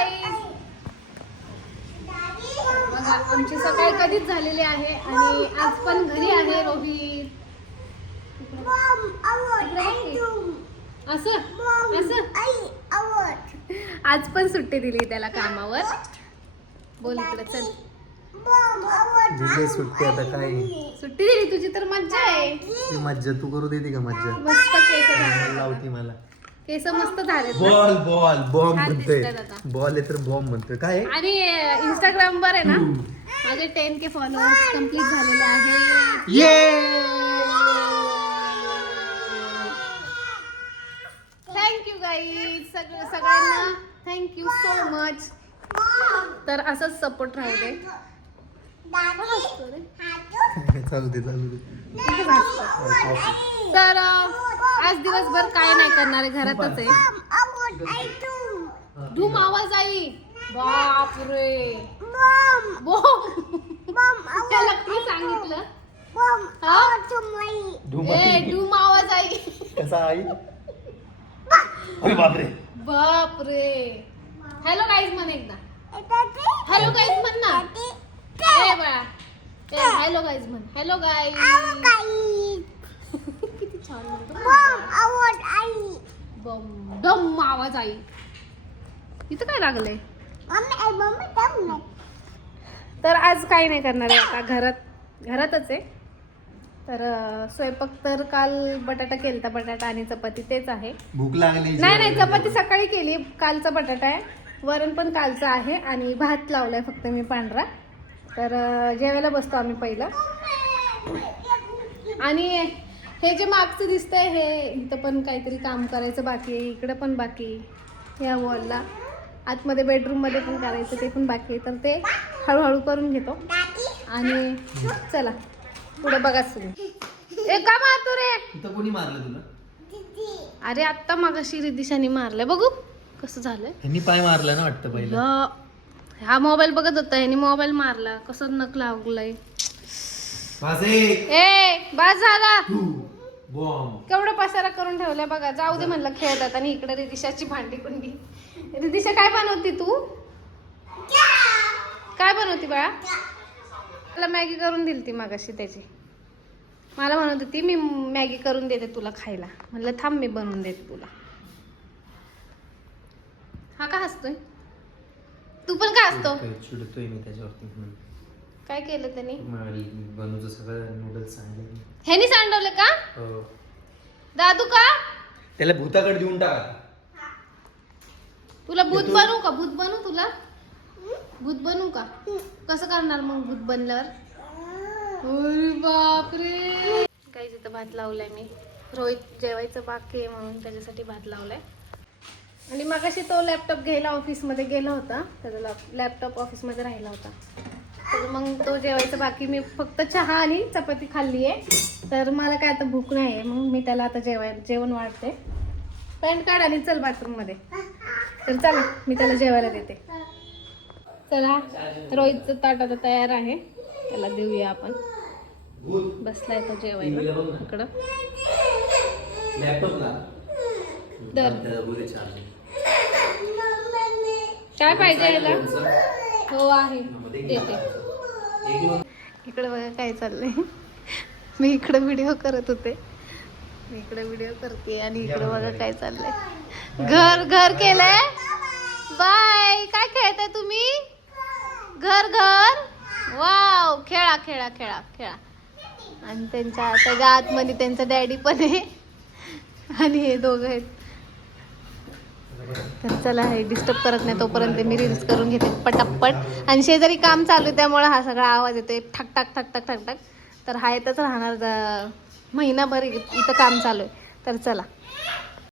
गाईस. बघा आमची सकाळ कधीच झालेली आहे आणि आज पण घरी आहे रोहित. असं आज पण सुट्टी दिली त्याला कामावर. बोल इकडे चल. दिली सुट्टी आता काय सुट्टी दिली तुझी तर मज्जा आहे. ती मज्जा तू करू देते का मज्जा? मस्त केस झाले. लावती मला केस मस्त झाले. बॉल बॉल बॉम्ब छान म्हणतोय. दिसतात आता. बॉल आहे तर बॉम्ब म्हणतोय काय आहे? आणि इंस्टाग्राम वर आहे ना माझे 10K फॉलोअर्स कम्प्लीट झालेले आहे. थँक्यू गाईज सगळ्यांना थँक्यू सो मच. तर असंच सपोर्ट राहू दे. चालू दे चालू दे. तर आज दिवसभर काय नाही करणार आहे, घरातच आहे. धूम आवाज आई. बापरे त्याला काय सांगितलं? धूम आवाज आई. कसा आई? अरे बापरे बापरे. हॅलो गाईज म्हण एकदा. हॅलो गाईज म्हण ना. ए बाळा हॅलो गाईज म्हण. Hello guys. किती छान बम डम आवाज आई. इथं काय लागलंय? तर आज काही नाही करणार आहे आता घरातच आहे. तर स्वयंपाक तर काल बटाटा केलता. बटाटा आणि चपाती तेच आहे. भूक लागली. नाही चपाती सकाळी केली. कालचा बटाटा आहे. वरण पण कालचं आहे आणि भात लावलाय फक्त मी पांढरा. तर जेवायला बसतो आम्ही पहिलं. आणि हे जे मागचं दिसतंय हे इथं पण काहीतरी काम करायचं बाकी आहे. इकडं पण बाकी आहे. या वॉलला आतमध्ये बेडरूममध्ये पण करायचं ते पण बाकी आहे. तर ते हळूहळू करून घेतो. आणि चला पुढे बघा तुम्ही. ए का मारतो रे? इथं कोणी मारलं तुला? अरे आत्ता मागाशी रिदिशाने मारलंय. बघू कसं झालंय. ह्यांनी पाय मारला ना वाटतं पहिलं. हा मोबाईल बघत होता ह्यानी मोबाईल मारला. कसं नक लागलंय. ए बास झाला. केवढं पसारा करून ठेवलाय बघा. जाऊ दे म्हणलं खेळतात आणि इकडे रिदिशाची भांडी कुंडी. रिदिशा काय बनवती तू? काय बनवती बाळा? मला मॅगी करून दिली ती मागाशी त्याची. मला म्हणत होती मी मॅगी करून देते तुला खायला. म्हणलं थांब मी बनवून देते तुला. हा का हसतोय? तू पण का हसतो? चिडतोय मी त्याच्यावरती. काय केलं त्यांनी? बनवतो सगळं नूडल्स सांडले. ह्यानी सांडवलं का? हो. दादू का? त्याला भूताकडे देऊन टाका. तुला भूत बनवू का? भूत बनवू तुला? भूत बनवू का? कसं करणार मग भूत बनल्यावर? अरे बापरे. काही इथं भात लावलाय मी. रोहित जेवायचं बाकी आहे म्हणून त्याच्यासाठी भात लावलाय. आणि मगाशी तो लॅपटॉप घ्यायला ऑफिसमध्ये गेला होता. त्याचा लॅपटॉप ऑफिसमध्ये राहिला होता. तर मग तो जेवायचं बाकी. मी फक्त चहा आणि चपाती खाल्ली आहे. तर मला काय आता भूक नाही आहे. मग मी त्याला आता जेवण वाढते. पॅन्ट काढ आणि चल बाथरूममध्ये. तर चला मी त्याला जेवायला देते. चला रोहितचं ताट आता तयार आहे. त्याला देऊया आपण. बसलाय तो जेवायला इकडं. काय पाहिजे याला? हो आहे देते. इकडे बघा काय चाललंय. मी इकडे व्हिडिओ करत होते. मी इकडे व्हिडिओ करते आणि इकडे बघा काय चाललंय. घर केलंय. बाय. काय खेळताय तुम्ही? घर वाव. खेळा खेळा खेळा खेळा. आणि त्याच्या आतमध्ये त्यांचा डॅडी पण आहे. आणि हे दोघं आहेत. तर चला हे डिस्टर्ब करत नाही तोपर्यंत मी रील्स करून घेते पटापट. आणि शेजारी काम चालू आहे त्यामुळे हा सगळा आवाज येतोय. ठक ठक ठक ठक ठक ठक. तर हा येतच राहणार महिनाभर इथं काम चालू आहे. तर चला